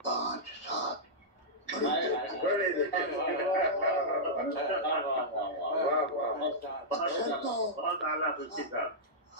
5-7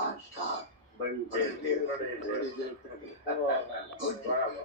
5-7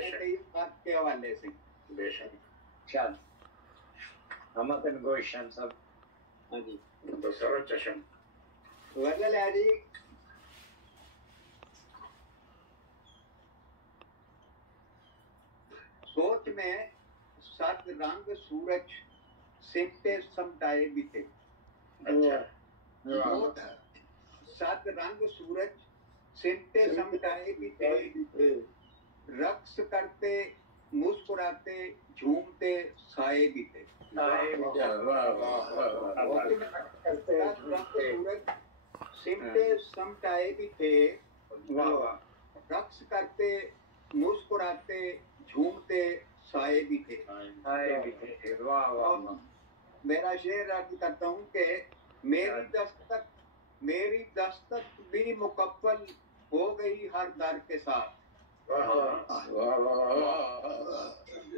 23 کے حوالے سے بے شک چل ہمتن گوشن سب ہاں جی بسر چشم غزل ہے جی سوچ میں 7 رنگ سورج سمٹے سمٹائے بھی تھے اچھا 7 رنگ سورج سمٹے سمٹائے بھی تھے رقص کرتے مسکراتے جھومتے سائے بھی تھے 7 رنگ سورج سمٹے سمٹائے بھی تھے رقص کرتے مسکراتے جھومتے سائے بھی تھے میرا شعر عرض کرتا ہوں کہ میری دستک بھی مکفل ہو گئی ہر در کے ساتھ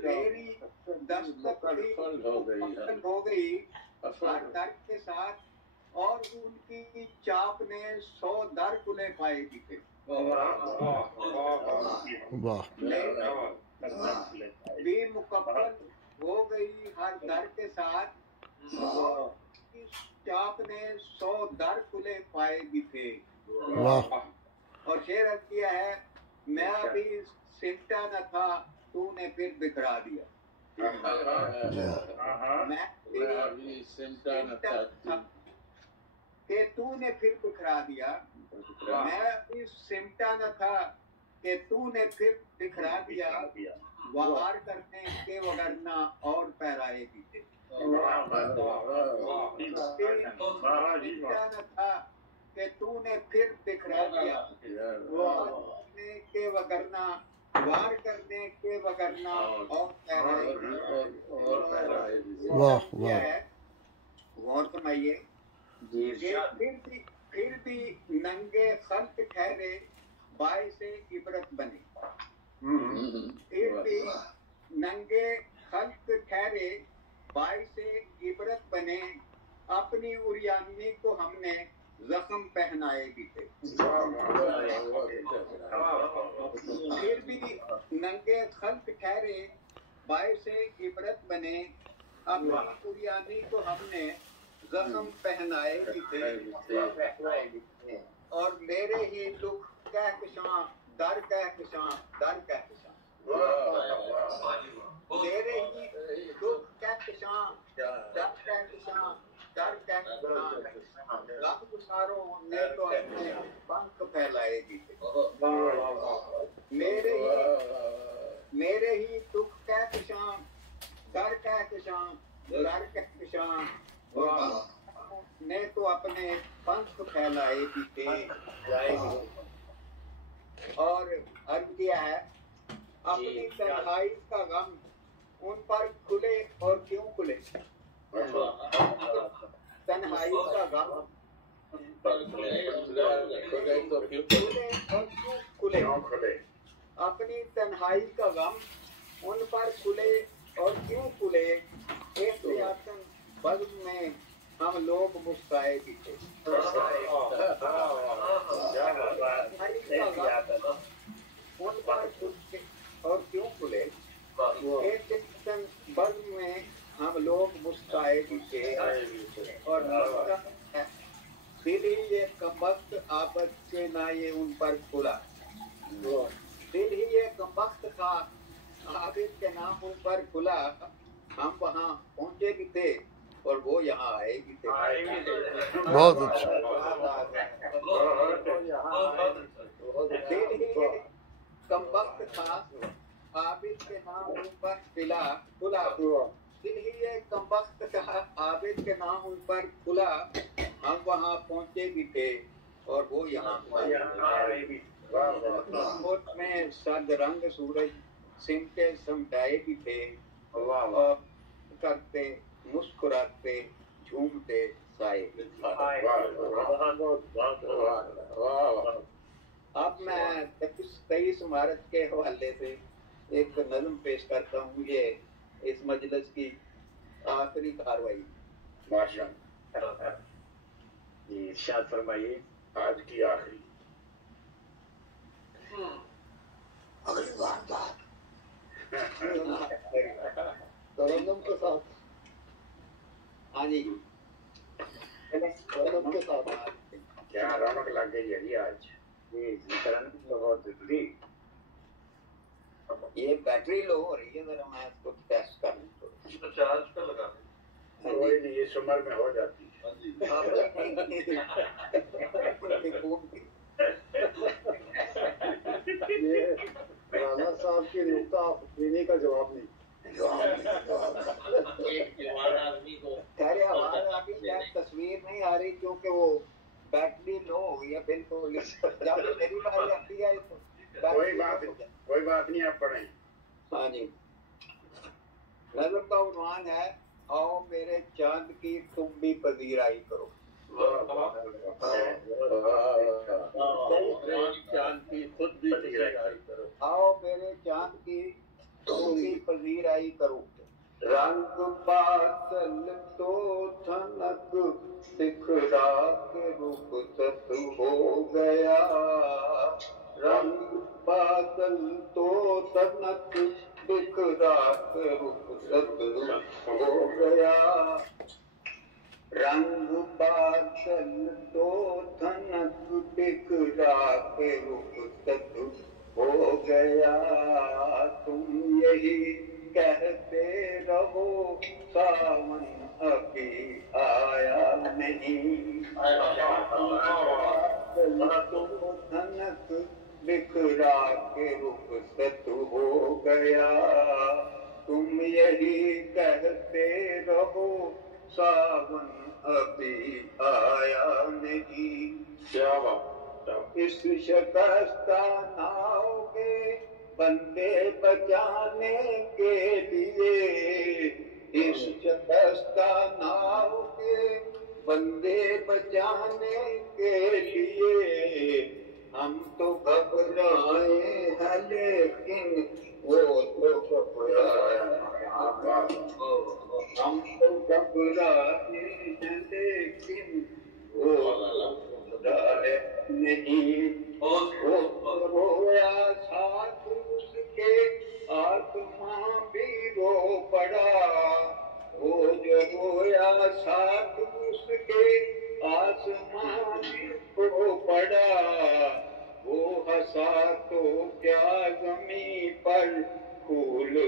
میری دستک بھی مکفل ہو گئی ہر در کے ساتھ اور ان کی چاپ نے 100 در کھلے پائے بھی تھے واہ بھی مکمل ہو گئی ہر در کے ساتھ چاپ نے 100 در کھلے پائے بھی تھے واہ اور شعر عرض کیا ہے میں ابھی سمٹا نہ تھا تو نے پھر بکھرا دیا میں ابھی سمٹا نہ تھا کہ تو نے پھر بکھرا دیا میں ابھی سمٹا نہ تھا کہ تو نے پھر بکھرا دیا وار کرنے کے وگرنا اور پیرائے بھی تھے سمٹا نہ تھا کہ تو نے پھر بکھرا دیا وار کرنے کے وگرنا وار کرنے کے وگرنا اور پیرائے بھی تھے واہ واہ غور فرمائیے پھر بھی ننگے خلق ٹھہرے باعث عبرت بنے پھر بھی ننگے خلق ٹھہرے باعث عبرت بنے اپنی اریانی کو ہم نے زخم پہنائے بھی تھے پھر بھی ننگے خلق ٹھہرے باعث عبرت بنے اپنی اریانی کو ہم نے زخم پہنائے بھی تھے اور میرے ہی دکھ کہکشاں در کہکشاں در کہکشاں میرے ہی دکھ کہکشاں در کہکشاں در کہکشاں غم گساروں نے تو اپنے پنکھ پھیلائے بھی تھے میرے ہی دکھ کہکشاں در کہکشاں در کہکشاں نے تو اپنے پنکھ پھیلائے بھی تھے اور عرض کیا ہے اپنی تنہائی کا غم ان پر کھلے اور کیوں کھلے تنہائی کا غم کھلے اور کیوں کھلے اپنی تنہائی کا غم ان پر کھلے اور کیوں کھلے احتیاطاً بزم میں ہم لوگ مسکرائے بھی تھے ان پر اور کیوں کھلے بزم میں ہم لوگ مسکرائے بھی تھے اور دل ہی یہ کمبخت آفت سے نہ یہ ان پر کھلا دل ہی یہ کمبخت تھا عابد کے نام ان پر کھلا ہم وہاں پہنچے بھی تھے اور وہ یہاں آئے بھی تھے بہت اچھا دل ہی یہ کمبخت تھا عابد کے نام ان پر کھلا دل ہی یہ کمبخت تھا عابد کے نام ان پر کھلا ہم وہاں پہنچے بھی تھے اور وہ یہاں آئے بھی تھے میں 7 رنگ سورج سمٹے سمٹائے بھی تھے اور کرتے مسکراتے جھومتے سائے. اب میں 23 مارچ کے حوالے سے ایک نظم پیش کرتا ہوں. یہ اس مجلس کی آخری کاروائی. جی ارشاد فرمائیے. آج کی آخری اگلی واردات جی سب کے ساتھ کیا رونق لگ گئی ہے جی آج جی کرن بہت ضروری یہ بیٹری لو ہو رہی ہے ذرا میں اس کو ٹیسٹ کر لوں اس کو چارج پہ لگا دیں کوئی نہیں اس عمر میں ہو جاتی ہے یہ رانا صاحب کی نقطہ آپ دینے کا جواب نہیں ایک جوان آدمی کو خیر آواز آ گئی ہے تصویر نہیں آ رہی کیونکہ وہ بیٹری لو ہو گئی ہے بالکل جب میری باری آتی ہے تو کوئی بات نہیں آپ پڑھیں ہاں جی نظم کا عنوان ہے آؤ میرے چاند کی تم بھی پذیرائی کرو چاند کی خود بھی پذیرائی کرو آؤ میرے چاند کی تم بھی پذیرائی کرو رنگ بادل تو تھنک بکھرا کے رخصت ہو گیا رنگ بادل تو تھنک بکھرا کے رخصت ہو گیا رنگ بادل تو تھنک بکھرا کے رخصت ہو گیا تم یہی کہتے رہو ساون ابھی آیا نہیں تو تھنک بکھرا کے رخصت ہو گیا تم یہی کہتے رہو ساون ابھی آیا نہیں کیا بات اس شکستہ ناؤ کے بندے بچانے کے لیے اس شکستہ ناؤ کے بندے بچانے کے لیے ہم تو گھبرائے ہیں لیکن وہ تو گھبرائے ہم تو گھبرائے ہیں لیکن وہ گھبرائے نہیں رویا ساتھ اس کے آسماں بھی رو پڑا وہ جو رویا ساتھ اس کے آسماں بھی رو پڑا وہ ہنسا تو کیا زمین پر پھول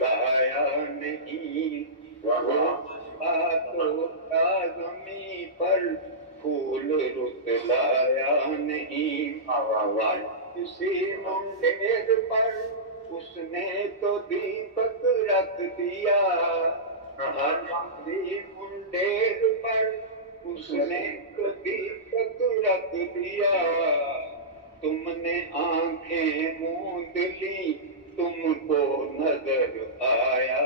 لایا نہیں وہ ہنسا تو کیا زمین پر پھول لایا نہیں کسی منڈیر پر اس نے تو دیپک رکھ دیا ہر کسی منڈیر پر اس نے تو دیپک رکھ دیا تم نے آنکھیں موند لی تم کو نظر آیا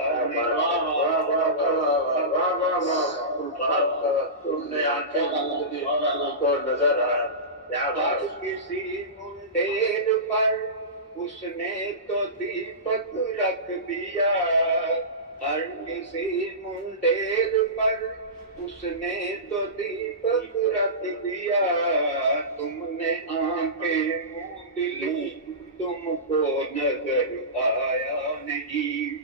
تم نے آنکھیں موند لی تم کو نظر آیا ہر کسی منڈیر پر اس نے تو دیپک رکھ دیا ہر کسی منڈیر پر اس نے تو دیپک رکھ دیا تم نے آنکھیں موند لی تم کو نظر آیا نہیں